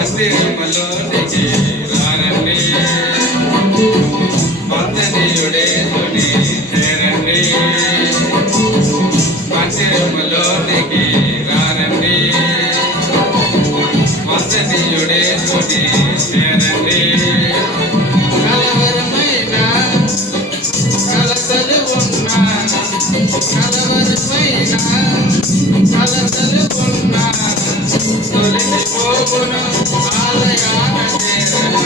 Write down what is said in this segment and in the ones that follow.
మందిరములోనికి రారండి, వందనీయుడేసుని చేరండి. మందిరములోనికి రారండి, వందనీయుడేసుని చేరండి. కలవరమైన కలతలు ఉన్నా, కలవరమైన కలతలు ఉన్నా తొలగిపోవును, ఆలయాన చేరను.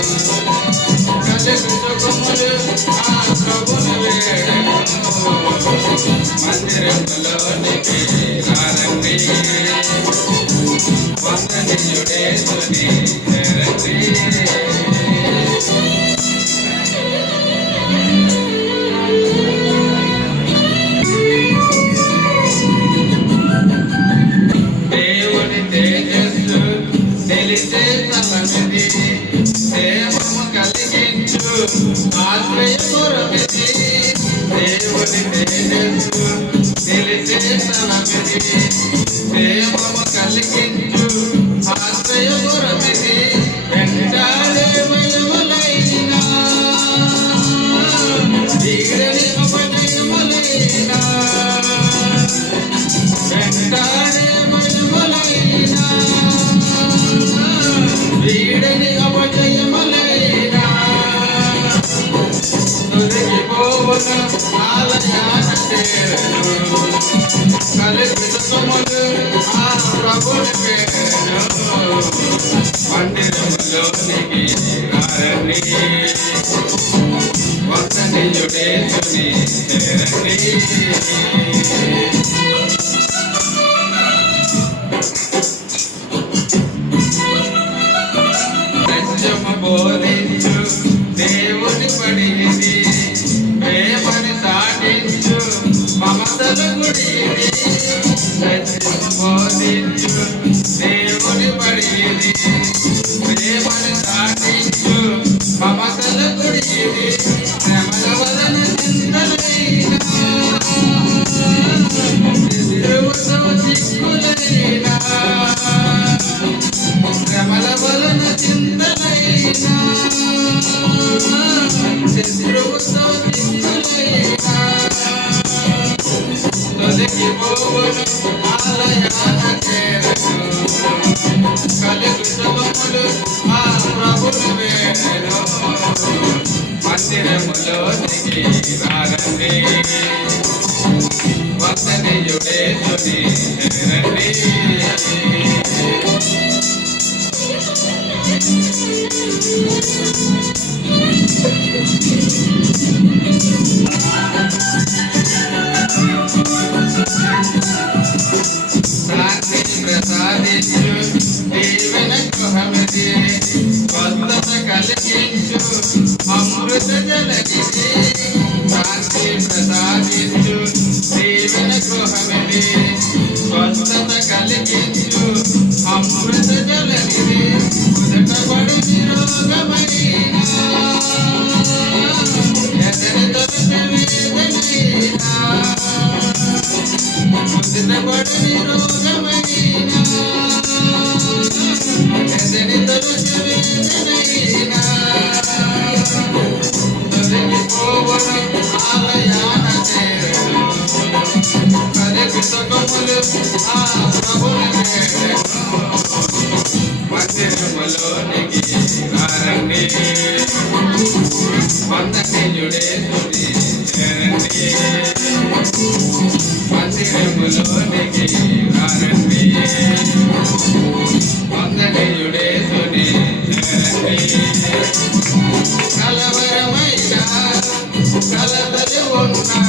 కలుగు సుఖములు ఆ ప్రభును వేడను. మందిరములోనికి రారండి, వందనీయుడేసుని చేరండి. దేవుని తేజస్సు తెలిసే స్థలమిది, ప్రేమము కలిగించు ఆశ్రయపురమిది. దేవుని తేజస్సు తెలిసే స్థలమిది, ప్రేమము కలిగించు ఆశ్రయపురమిది. వెంటాడే భయములైనా వీడని అపజయములైనా, వెంటాడే భయములైనా వీడని అపజయములైనా తొలగిపోవును, ఆలయాన చేరను. కలిగి సుఖములు ఆ ప్రభుని వేడను. మందిరములోనికి రారండి, వందనీయుడేసుని చేరండి. సత్యము బోధించు దేవుని బడి ఇది, ప్రేమని సాటించు మమతల గుడి ఇది. సత్యము బోధించు దేవుని బడి ఇది, ప్రేమని సాటించు మమతల గుడి ఇది. శ్రమల వలన చింతలైనా, శత్రువుతో చిక్కులైనా, శ్రమల వలన చింతలైనా, శత్రువుతో చిక్కులైనా తొలగిపోవును, ఆలయాన చేరను. కలుగు సుఖములు ఆ ప్రభుని వేడను. మందిరములోనికి రారండి, వందనీయుడేసుని చేరండి. శాంతి ప్రసాదించు దీవెన గృహమిది, స్వస్థత కలిగించు అమృత జలగిది. శాంతి ప్రసాదించు దీవెన గృహమిది, స్వస్థత కలిగించు అమృత జలగిది. కుదటబడి నిరోగమైన ఎదరి తొలత వేదనైనా, కుదటబడి నిరోగమైన ఎదరి తొలత వేదనైనా తొలగిపోవును, ఆలయాన చేరను. కలిగి సుఖములు ఆ ప్రభుని వేడను. మందిరములోనికి రారండి, వందనీయుడేసుని చేరండి. మందిరములోనికి రారండి, వందనీయుడేసుని చేరండి. కలవరమైన కలతలు ఉన్నా